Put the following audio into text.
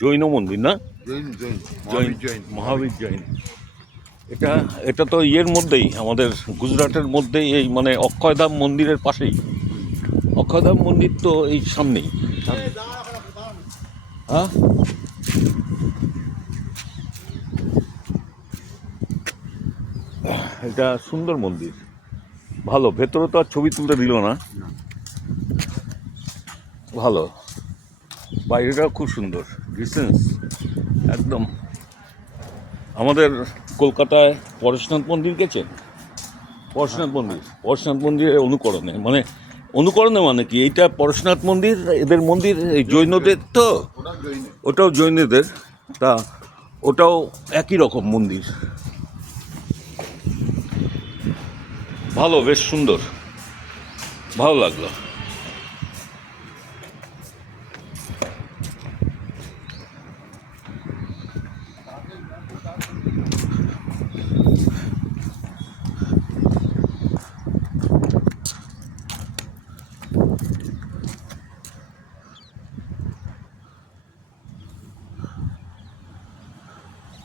জৈন মন্দির না? জৈন জৈন জৈন মহাবীর জৈন মহাবীর জৈন। এটা এটা তো ইয়ের মধ্যেই, আমাদের গুজরাটের মধ্যেই, এই মানে অক্ষয়ধাম মন্দিরের পাশেই। অক্ষয়ধাম মন্দির তো এই সামনেই। হ্যাঁ, এটা সুন্দর মন্দির, ভালো। ভেতরে তো আর ছবি তুলতে দিল না, ভালো। বাইরেটাও খুব সুন্দর, ডিসেন্স একদম। আমাদের কলকাতায় পরেশনাথ মন্দির গেছেন? পরেশনাথ মন্দিরের অনুকরণে মানে কি, এইটা পরেশনাথ মন্দির, এদের মন্দির এই জৈনদের তো, ওটা জৈন। ওটাও জৈনদের। তা ওটাও একই রকম মন্দির, ভালো, বেশ সুন্দর, ভালো লাগলো।